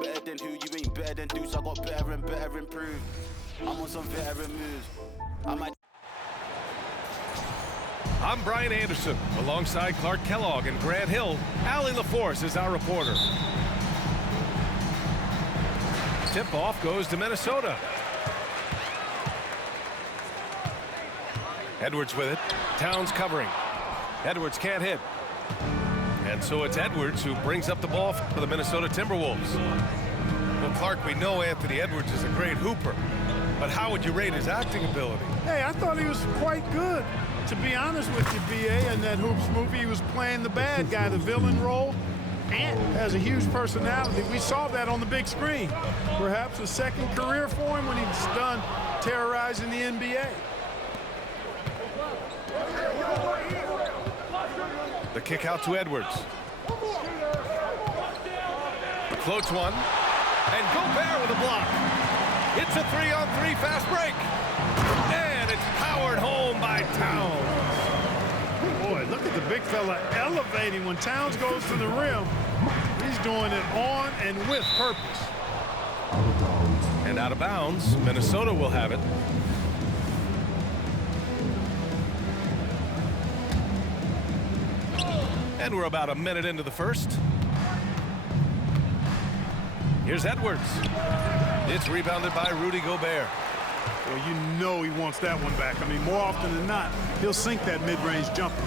Better than who, you ain't better than Deuce. I got better and better improved. I'm on some veteran moves. I'm Brian Anderson, alongside Clark Kellogg and Grant Hill. Allie LaForce is our reporter. Tip-off goes to Minnesota. Edwards with it. Towns covering. Edwards can't hit. And so it's Edwards who brings up the ball for the Minnesota Timberwolves. Well, Clark, we know Anthony Edwards is a great hooper, but how would you rate his acting ability? Hey, I thought he was quite good. To be honest with you, B.A., in that Hoops movie, he was playing the bad guy, the villain role, and has a huge personality. We saw that on the big screen. Perhaps a second career for him when he's done terrorizing the NBA. The kick out to Edwards. Floats one. And Gobert with a block. It's a 3-on-3 fast break. And it's powered home by Towns. Boy, look at the big fella elevating when Towns goes to the rim. He's doing it on and with purpose. And out of bounds, Minnesota will have it. And we're about a minute into the first. Here's Edwards. It's rebounded by Rudy Gobert. Well, you know he wants that one back. I mean, more often than not, he'll sink that mid-range jumper.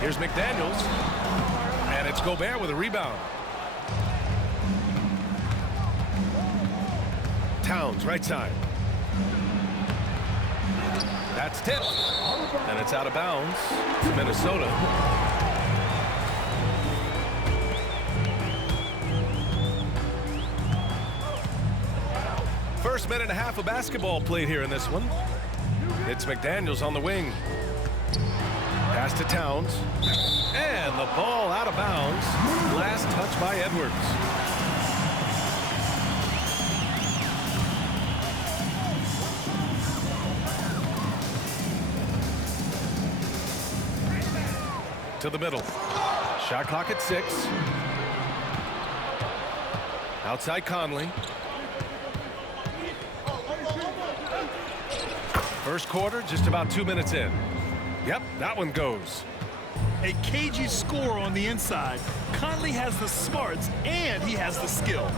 Here's McDaniels. And it's Gobert with a rebound. Towns, right side. That's tipped. And it's out of bounds to Minnesota. First minute and a half of basketball played here in this one. It's McDaniels on the wing. Pass to Towns. And the ball out of bounds. Last touch by Edwards. To the middle. Shot clock at 6. Outside Conley. First quarter, just about 2 minutes in. Yep, that one goes. A cagey score on the inside. Conley has the smarts and he has the skill.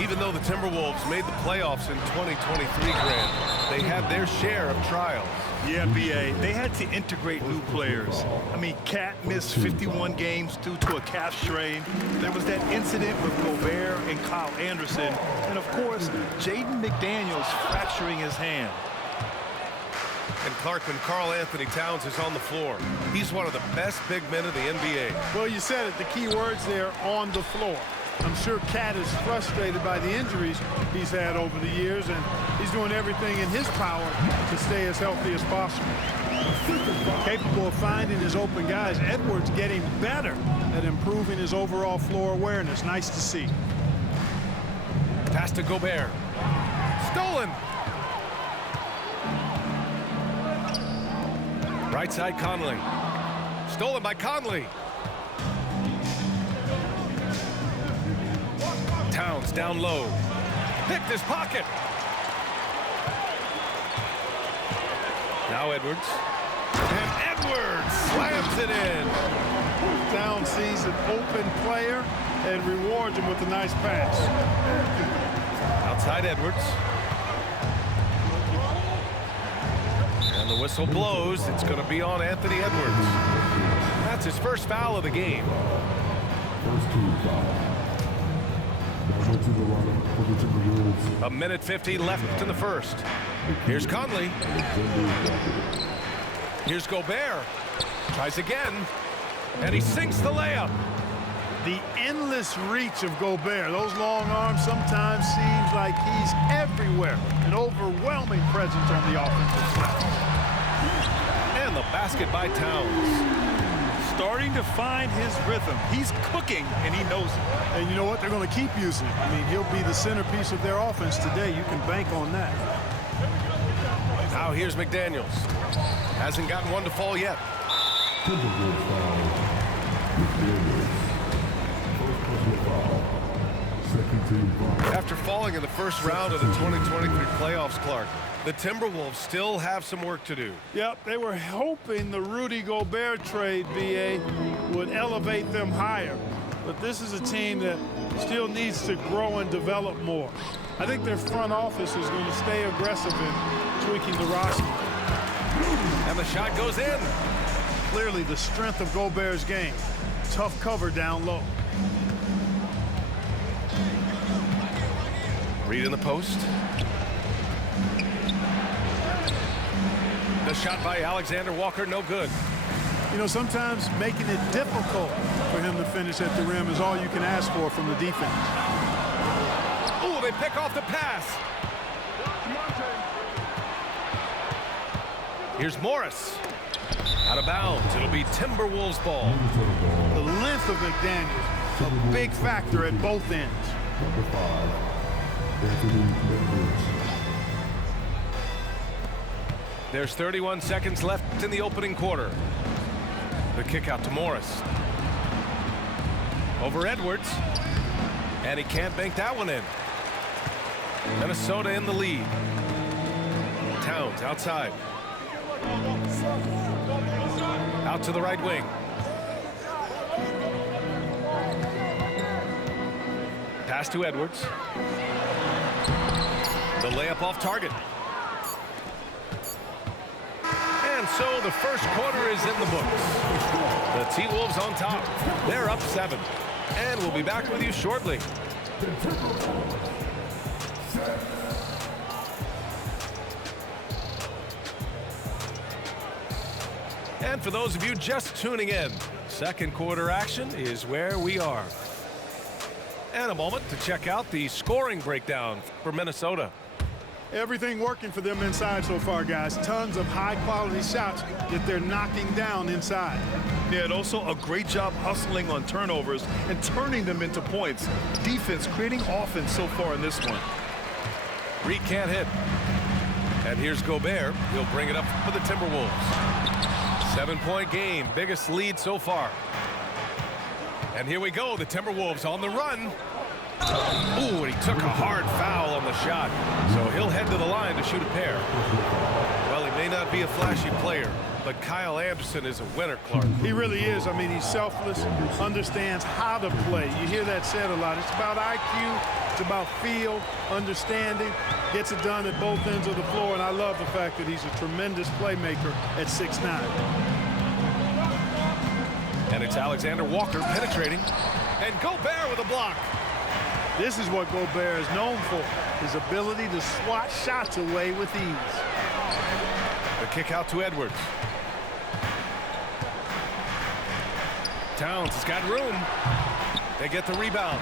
Even though the Timberwolves made the playoffs in 2023, Grant, they had their share of trials. Yeah, B.A., they had to integrate new players. I mean, Cat missed 51 games due to a calf strain. There was that incident with Gobert and Kyle Anderson. And, of course, Jaden McDaniels fracturing his hand. And Clark, when Karl Anthony Towns is on the floor, he's one of the best big men of the NBA. Well, you said it, the key words there, on the floor. I'm sure Cat is frustrated by the injuries he's had over the years, and he's doing everything in his power to stay as healthy as possible. Capable of finding his open guys. Edwards getting better at improving his overall floor awareness. Nice to see. Pass to Gobert. Stolen. Right side Conley. Stolen by Conley. Towns down low. Picked his pocket. Now Edwards. And Edwards slams it in. Towns sees an open player and rewards him with a nice pass. Outside Edwards. And the whistle blows. It's going to be on Anthony Edwards. That's his first foul of the game. First team foul. A minute 50 left in the first. Here's Conley. Here's Gobert. Tries again. And he sinks the layup. The endless reach of Gobert. Those long arms sometimes seems like he's everywhere. An overwhelming presence on the offensive side. And the basket by Towns. Starting to find his rhythm. He's cooking, and he knows it. And you know what? They're going to keep using it. I mean, he'll be the centerpiece of their offense today. You can bank on that. Now here's McDaniels. Hasn't gotten one to fall yet. After falling in the first round of the 2023 playoffs, Clark, the Timberwolves still have some work to do. Yep, they were hoping the Rudy Gobert trade, BA, would elevate them higher. But this is a team that still needs to grow and develop more. I think their front office is going to stay aggressive in tweaking the roster. And the shot goes in. Clearly the strength of Gobert's game. Tough cover down low. Reed in the post. The shot by Alexander Walker, no good. You know, sometimes making it difficult for him to finish at the rim is all you can ask for from the defense. Ooh, they pick off the pass. Here's Morris. Out of bounds. It'll be Timberwolves ball. The length of McDaniels, a big factor at both ends. Number 5, Anthony Edwards. There's 31 seconds left in the opening quarter. The kick out to Morris. Over Edwards. And he can't bank that one in. Minnesota in the lead. Towns outside. Out to the right wing. Pass to Edwards. The layup off target. And so the first quarter is in the books. The T-Wolves on top. They're up 7. And we'll be back with you shortly. And for those of you just tuning in, second quarter action is where we are. And a moment to check out the scoring breakdown for Minnesota. Everything working for them inside so far, guys. Tons of high-quality shots that they're knocking down inside. Yeah, and also a great job hustling on turnovers and turning them into points. Defense creating offense so far in this one. Reed can't hit. And here's Gobert. He'll bring it up for the Timberwolves. 7-point game, biggest lead so far. And here we go, the Timberwolves on the run. Ooh, and he took a hard foul on the shot. So he'll head to the line to shoot a pair. Well, he may not be a flashy player, but Kyle Anderson is a winner, Clark. He really is. I mean, he's selfless, understands how to play. You hear that said a lot. It's about IQ, it's about feel, understanding, gets it done at both ends of the floor, and I love the fact that he's a tremendous playmaker at 6'9". And it's Alexander Walker penetrating, and Gobert with a block. This is what Gobert is known for, his ability to swat shots away with ease. The kick out to Edwards. Towns has got room. They get the rebound.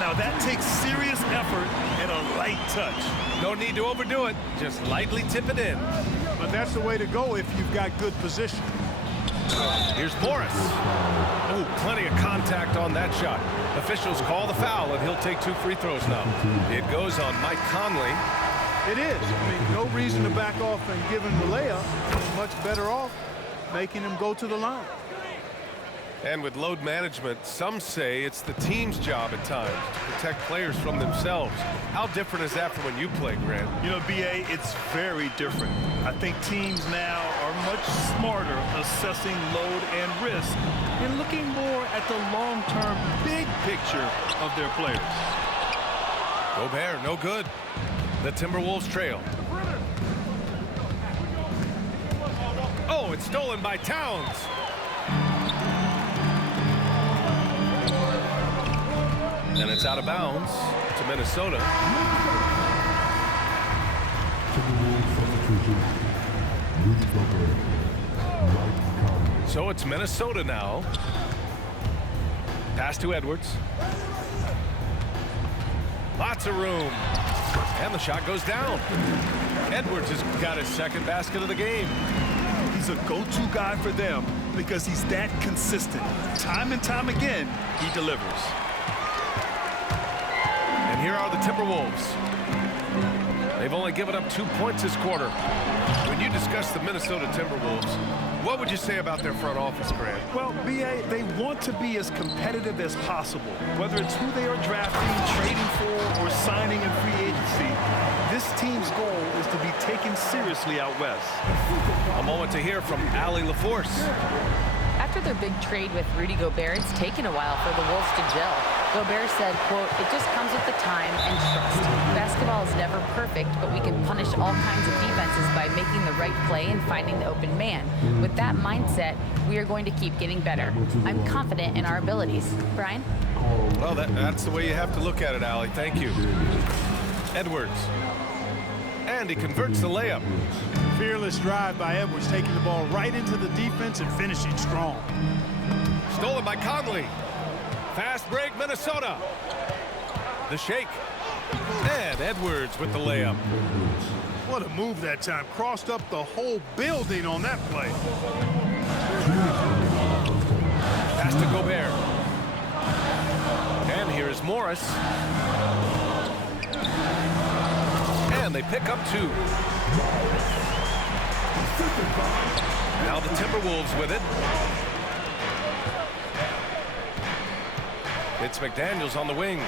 Now that takes serious effort and a light touch. No need to overdo it. Just lightly tip it in. But that's the way to go if you've got good position. Here's Morris. Ooh, plenty of contact on that shot. Officials call the foul, and he'll take 2 free throws now. It goes on Mike Conley. It is. I mean, no reason to back off and give him the layup. Much better off making him go to the line. And with load management, some say it's the team's job at times to protect players from themselves. How different is that from when you played, Grant? You know, BA, it's very different. I think teams now are much smarter assessing load and risk and looking more at the long-term big picture of their players. Gobert, no good. The Timberwolves trail. Oh, it's stolen by Towns. And it's out of bounds to Minnesota. So it's Minnesota now. Pass to Edwards. Lots of room. And the shot goes down. Edwards has got his second basket of the game. He's a go-to guy for them because he's that consistent. Time and time again, he delivers. And here are the Timberwolves. They've only given up 2 points this quarter. When you discuss the Minnesota Timberwolves, what would you say about their front office, Grant? Well, BA, they want to be as competitive as possible, whether it's who they are drafting, trading taken seriously out west. A moment to hear from Allie LaForce. After their big trade with Rudy Gobert, it's taken a while for the Wolves to gel. Gobert said, quote, "It just comes with the time and trust. Basketball is never perfect, but we can punish all kinds of defenses by making the right play and finding the open man. With that mindset, we are going to keep getting better. I'm confident in our abilities." Brian? Well, that's the way you have to look at it, Allie. Thank you. Edwards. And he converts the layup. Fearless drive by Edwards, taking the ball right into the defense and finishing strong. Stolen by Conley. Fast break, Minnesota. The shake. And Edwards with the layup. What a move that time. Crossed up the whole building on that play. Pass to Gobert. And here is Morris. And they pick up 2. Now the Timberwolves with it. It's McDaniels on the wing.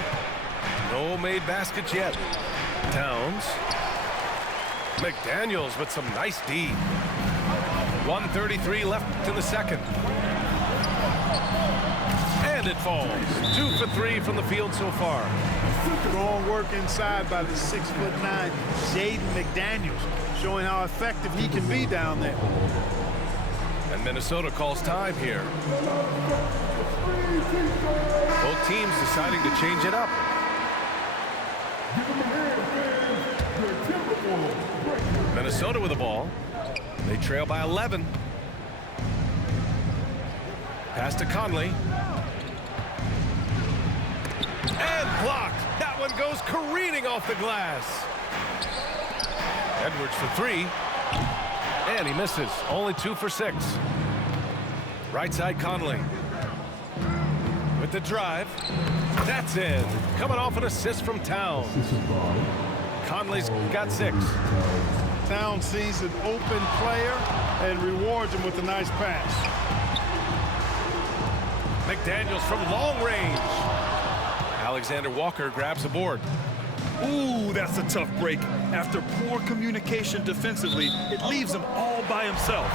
No made baskets yet. Towns. McDaniels with some nice D. 1:33 left in the second. And it falls. 2 for 3 from the field so far. Strong work inside by the 6'9" Jaden McDaniels, showing how effective he can be down there. And Minnesota calls time here. Both teams deciding to change it up. Minnesota with the ball. They trail by 11. Pass to Conley. And blocked. That one goes careening off the glass. Edwards for 3. And he misses. Only 2 for 6. Right side Conley. With the drive. That's in. Coming off an assist from Towns. Conley's got 6. Towns sees an open player and rewards him with a nice pass. McDaniels from long range. Alexander Walker grabs a board. Ooh, that's a tough break. After poor communication defensively, it leaves him all by himself.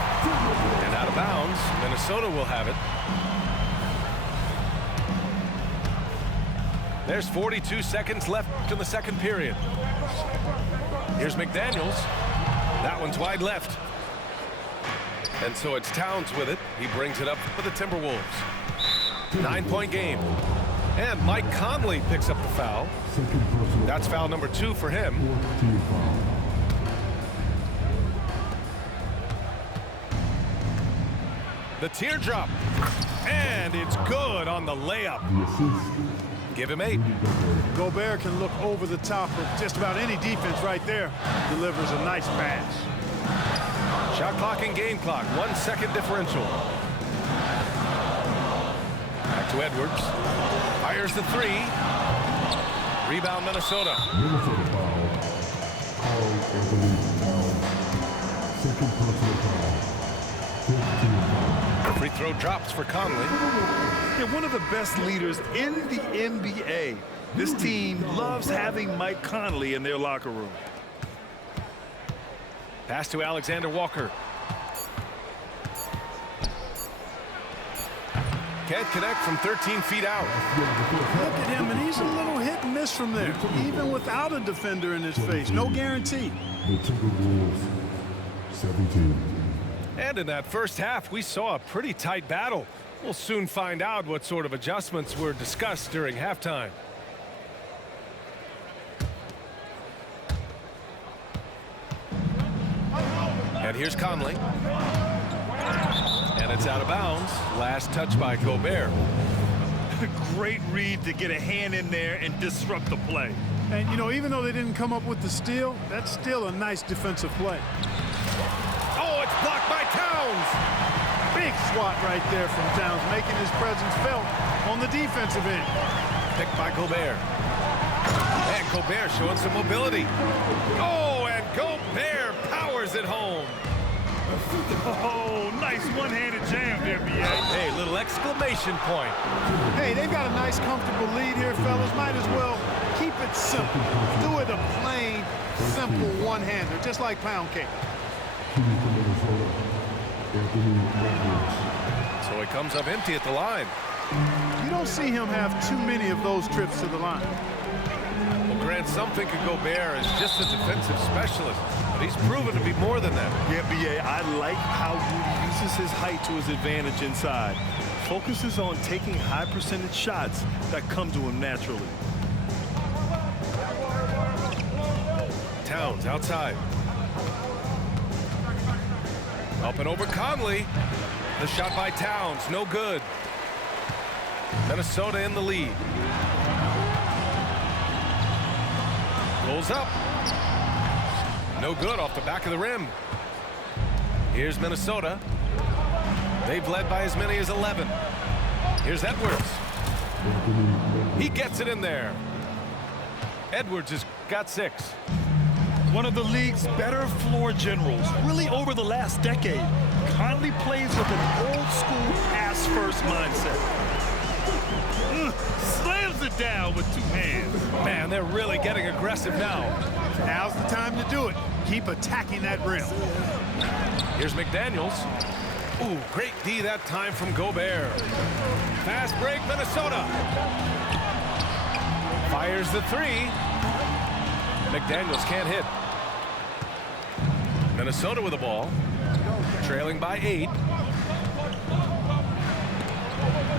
And out of bounds, Minnesota will have it. There's 42 seconds left in the second period. Here's McDaniels. That one's wide left. And so it's Towns with it. He brings it up for the Timberwolves. 9-point game. And Mike Conley picks up the foul. That's foul number 2 for him. The teardrop. And it's good on the layup. Give him 8. Gobert can look over the top of just about any defense right there. Delivers a nice pass. Shot clock and game clock. 1 second differential. Back to Edwards. Fires the 3. Rebound Minnesota. Minnesota foul. Carl Anthony Towns. Second personal foul. 15 foul. Free throw drops for Conley. Yeah, one of the best leaders in the NBA. This team loves having Mike Conley in their locker room. Pass to Alexander Walker. Can't connect from 13 feet out. Look at him, and he's a little hit and miss from there, even without a defender in his face. No guarantee. The Timberwolves, 17. And in that first half, we saw a pretty tight battle. We'll soon find out what sort of adjustments were discussed during halftime. And here's Conley. And it's out of bounds. Last touch by Gobert. Great read to get a hand in there and disrupt the play. And, you know, even though they didn't come up with the steal, that's still a nice defensive play. Oh, it's blocked by Towns. Big swat right there from Towns, making his presence felt on the defensive end. Picked by Gobert. And Gobert showing some mobility. Oh, and Gobert powers it home. Oh, nice one-handed jam there, B.A. Hey, little exclamation point. Hey, they've got a nice, comfortable lead here, fellas. Might as well keep it simple. Do it a plain, simple one-hander, just like pound cake. Shooting for Minnesota, Anthony Edwards. So he comes up empty at the line. You don't see him have too many of those trips to the line. Well, Grant, some think of Gobert as just a defensive specialist, but he's proven to be more than that. Yeah, B.A., I like how Rudy uses his height to his advantage inside. Focuses on taking high percentage shots that come to him naturally. Towns outside. Up and over Conley. The shot by Towns, no good. Minnesota in the lead. Pulls up. No good off the back of the rim. Here's Minnesota. They've led by as many as 11. Here's Edwards. He gets it in there. Edwards has got 6. One of the league's better floor generals, really over the last decade. Conley plays with an old-school pass-first mindset. Slams it down with 2 hands. Man, they're really getting aggressive now. Now's the time to do it. Keep attacking that rim. Here's McDaniels. Ooh, great D that time from Gobert. Fast break, Minnesota. Fires the 3. McDaniels can't hit. Minnesota with the ball. Trailing by 8.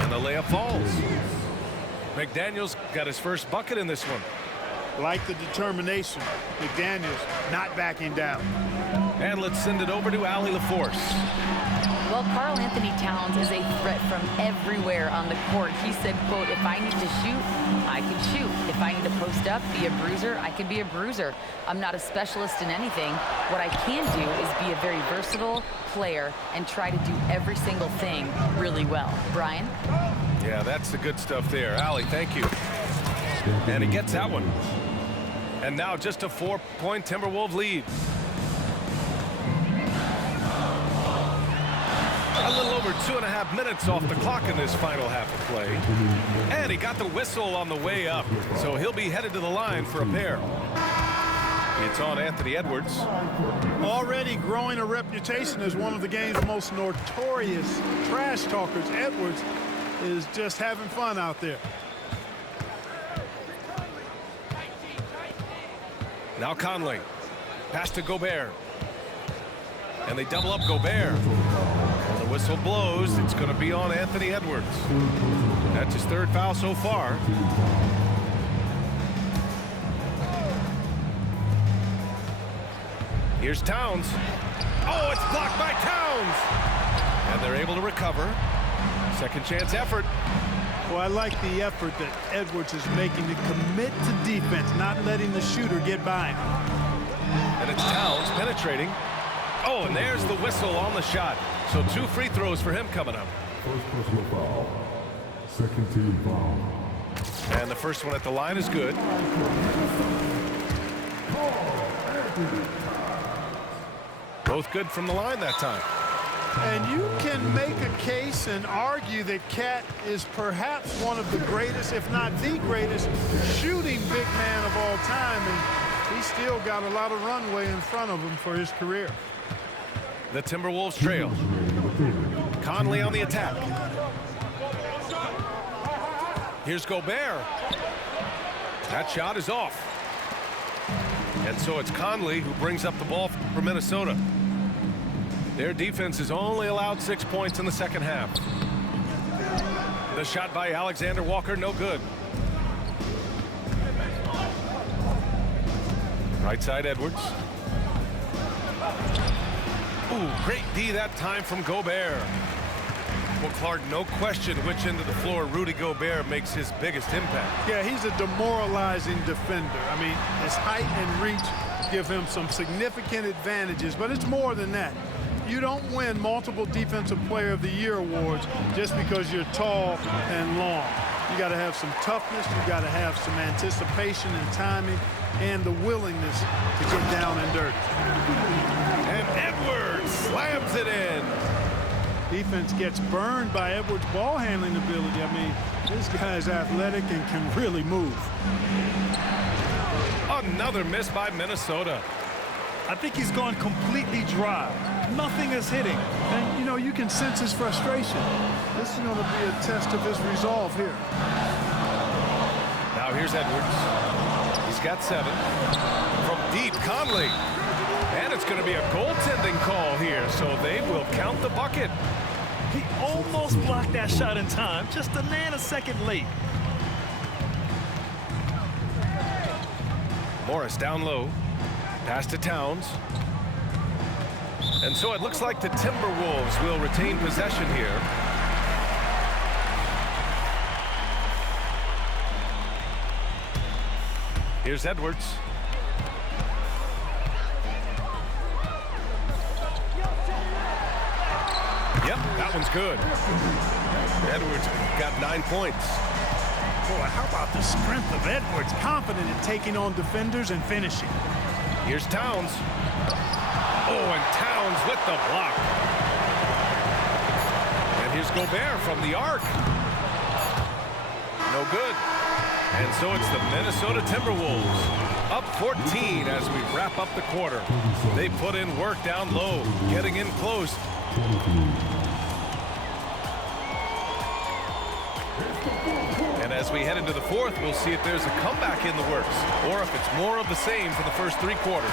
And the layup falls. McDaniels got his first bucket in this one. Like the determination, McDaniels not backing down. And let's send it over to Allie LaForce. Well, Karl Anthony Towns is a threat from everywhere on the court. He said, quote, if I need to shoot, I can shoot. If I need to post up, be a bruiser, I can be a bruiser. I'm not a specialist in anything. What I can do is be a very versatile player and try to do every single thing really well. Brian? Yeah, that's the good stuff there. Allie, thank you. And he gets that one. And now just a 4-point Timberwolves lead. A little over 2.5 minutes off the clock in this final half of play. And he got the whistle on the way up, so he'll be headed to the line for a pair. It's on Anthony Edwards. Already growing a reputation as one of the game's most notorious trash talkers, Edwards is just having fun out there. Now Conley. Pass to Gobert. And they double up Gobert. The whistle blows. It's going to be on Anthony Edwards. That's his 3rd foul so far. Here's Towns. Oh, it's blocked by Towns. And they're able to recover. Second chance effort. Well, I like the effort that Edwards is making to commit to defense, not letting the shooter get by him. And it's Towns penetrating. Oh, and there's the whistle on the shot. So 2 free throws for him coming up. First personal foul. Second team foul. And the first one at the line is good. Both good from the line that time. And you can make a case and argue that Cat is perhaps one of the greatest, if not the greatest, shooting big man of all time. And he's still got a lot of runway in front of him for his career. The Timberwolves trail. Conley on the attack. Here's Gobert. That shot is off. And so it's Conley who brings up the ball for Minnesota. Their defense has only allowed 6 points in the second half. The shot by Alexander Walker, no good. Right side, Edwards. Ooh, great D that time from Gobert. Well, Clark, no question which end of the floor Rudy Gobert makes his biggest impact. Yeah, he's a demoralizing defender. I mean, his height and reach give him some significant advantages, but it's more than that. You don't win multiple Defensive Player of the Year awards just because you're tall and long. You got to have some toughness, you got to have some anticipation and timing, and the willingness to get down and dirty. And Edwards slams it in. Defense gets burned by Edwards' ball handling ability. I mean, this guy's athletic and can really move. Another miss by Minnesota. I think he's gone completely dry. Nothing is hitting. And, you know, you can sense his frustration. This is going to be a test of his resolve here. Now here's Edwards. He's got 7. From deep, Conley. And it's going to be a goaltending call here, so they will count the bucket. He almost blocked that shot in time, just a nanosecond late. Morris down low. Pass to Towns. And so it looks like the Timberwolves will retain possession here. Here's Edwards. Yep, that one's good. Edwards got 9 points. Boy, how about the strength of Edwards? Confident in taking on defenders and finishing. Here's Towns. Oh, and Towns with the block. And here's Gobert from the arc. No good. And so it's the Minnesota Timberwolves up 14 as we wrap up the quarter. They put in work down low, getting in close. And as we head into the fourth, we'll see if there's a comeback in the works or if it's more of the same for the first 3 quarters.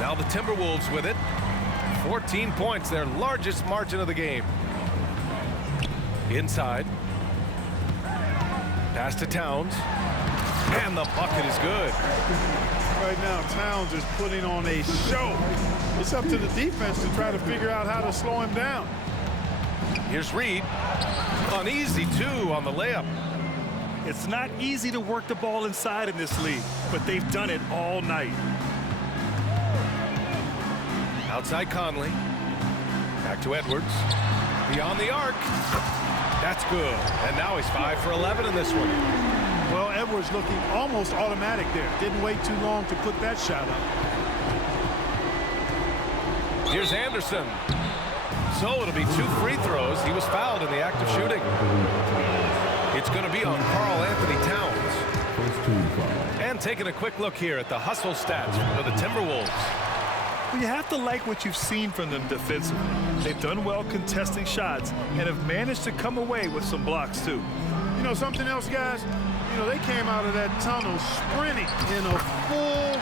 Now the Timberwolves with it. 14 points, their largest margin of the game. Inside. Pass to Towns. And the bucket is good. Right now, Towns is putting on a show. It's up to the defense to try to figure out how to slow him down. Here's Reed. An easy 2 on the layup. It's not easy to work the ball inside in this league, but they've done it all night. Outside Conley. Back to Edwards. Beyond the arc. That's good. And now he's 5 for 11 in this one. Well, Edwards looking almost automatic there. Didn't wait too long to put that shot up. Here's Anderson. So it'll be 2 free throws. He was fouled in the act of shooting. It's going to be on Karl-Anthony Towns. And taking a quick look here at the hustle stats for the Timberwolves. Well, you have to like what you've seen from them defensively. They've done well contesting shots and have managed to come away with some blocks too. You know something else, guys? You know, they came out of that tunnel sprinting in a full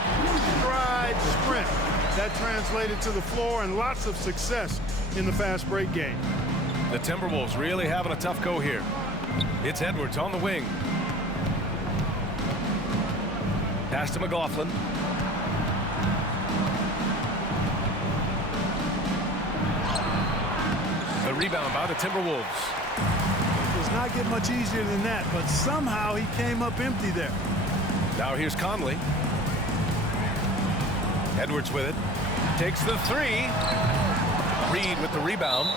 stride sprint. That translated to the floor and lots of success in the fast break game. The Timberwolves really having a tough go here. It's Edwards on the wing. Pass to McLaughlin. The rebound by the Timberwolves. Does not get much easier than that, but somehow he came up empty there. Now here's Conley. Edwards with it. Takes the 3. Reed with the rebound.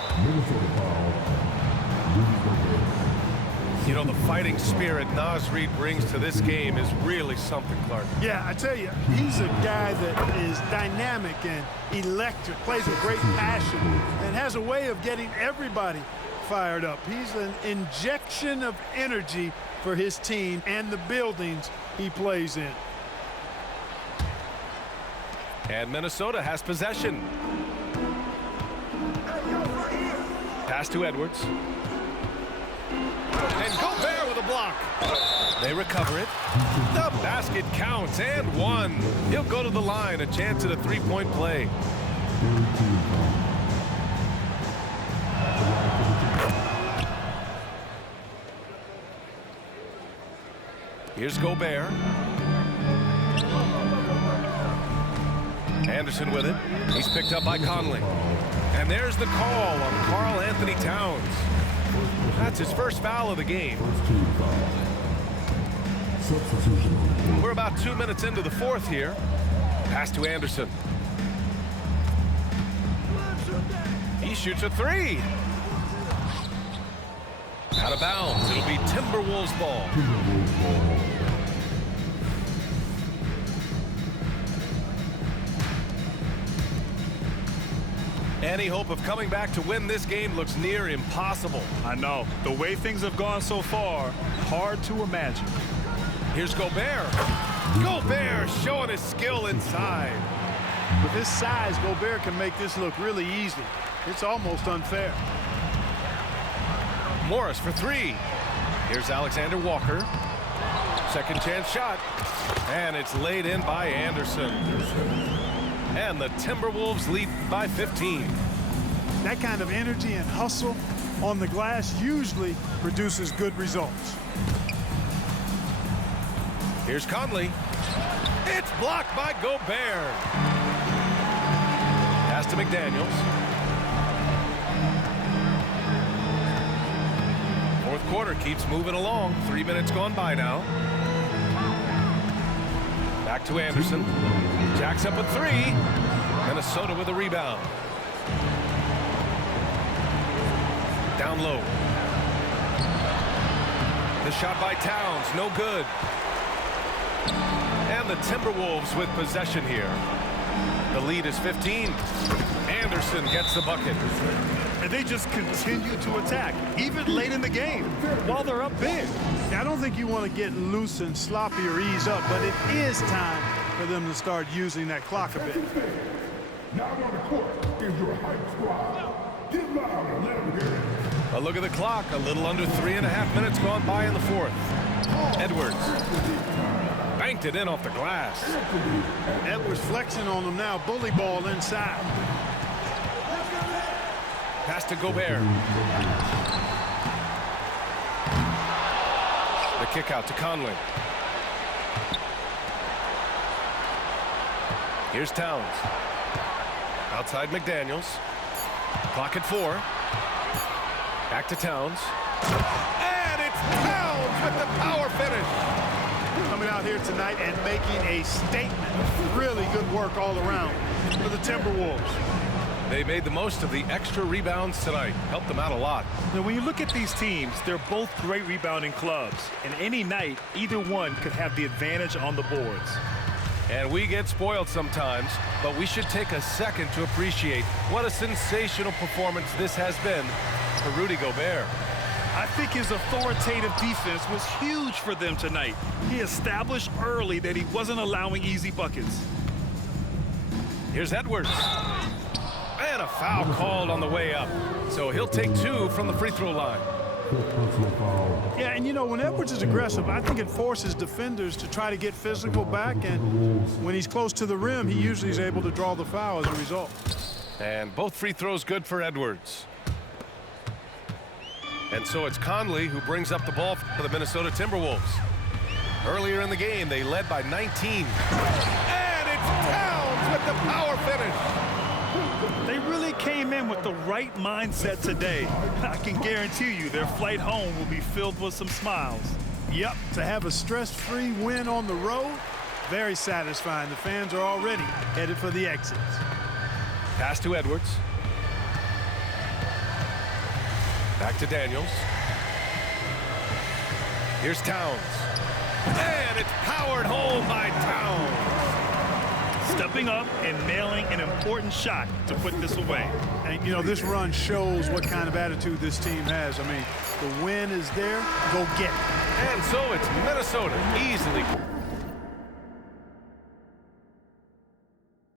You know, the fighting spirit Naz Reid brings to this game is really something, Clark. Yeah, I tell you, he's a guy that is dynamic and electric, plays with great passion, and has a way of getting everybody fired up. He's an injection of energy for his team and the buildings he plays in. And Minnesota has possession. Pass to Edwards. And Gobert with a block. They recover it. The basket counts and 1. He'll go to the line, a chance at a 3-point play. Here's Gobert. Anderson with it. He's picked up by Conley. And there's the call on Karl-Anthony Towns. That's his first foul of the game. We're about 2 minutes into the fourth here. Pass to Anderson. He shoots a 3. Out of bounds. It'll be Timberwolves ball. Any hope of coming back to win this game looks near impossible. I know. The way things have gone so far, hard to imagine. Here's Gobert. Gobert showing his skill inside. With his size, Gobert can make this look really easy. It's almost unfair. Morris for three. Here's Alexander Walker. Second chance shot. And it's laid in by Anderson. And the Timberwolves lead by 15. That kind of energy and hustle on the glass usually produces good results. Here's Conley. It's blocked by Gobert. Pass to McDaniels. Fourth quarter keeps moving along. 3 minutes gone by now. Back to Anderson. Jacks up with three. Minnesota with a rebound. Down low. The shot by Towns, no good. And the Timberwolves with possession here. The lead is 15. Anderson gets the bucket. And they just continue to attack, even late in the game, while they're up big. I don't think you want to get loose and sloppy or ease up, but it is time for them to start using that clock a bit. Now on the court is your hype squad. Get loud and let them hear it. A look at the clock. A little under 3.5 minutes gone by in the fourth. Edwards banked it in off the glass. Edwards flexing on them now. Bully ball inside. Pass to Gobert. The kick out to Conley. Here's Towns. Outside McDaniels. Clock at 4. Back to Towns. And it's Towns with the power finish. Coming out here tonight and making a statement. Really good work all around for the Timberwolves. They made the most of the extra rebounds tonight. Helped them out a lot. Now, when you look at these teams, they're both great rebounding clubs. And any night, either one could have the advantage on the boards. And we get spoiled sometimes, but we should take a second to appreciate what a sensational performance this has been for Rudy Gobert. I think his authoritative defense was huge for them tonight. He established early that he wasn't allowing easy buckets. Here's Edwards. And a foul called on the way up. So he'll take 2 from the free throw line. Yeah, and you know, when Edwards is aggressive, I think it forces defenders to try to get physical back, and when he's close to the rim, he usually is able to draw the foul as a result. And both free throws good for Edwards. And so it's Conley who brings up the ball for the Minnesota Timberwolves. Earlier in the game, they led by 19. And it's Towns with the power finish. They really came in with the right mindset today. I can guarantee you their flight home will be filled with some smiles. Yep, to have a stress-free win on the road, very satisfying. The fans are already headed for the exits. Pass to Edwards. Back to Daniels. Here's Towns. And it's powered home by Towns. Stepping up and nailing an important shot to put this away. And, you know, this run shows what kind of attitude this team has. I mean, the win is there. Go get it. And so it's Minnesota easily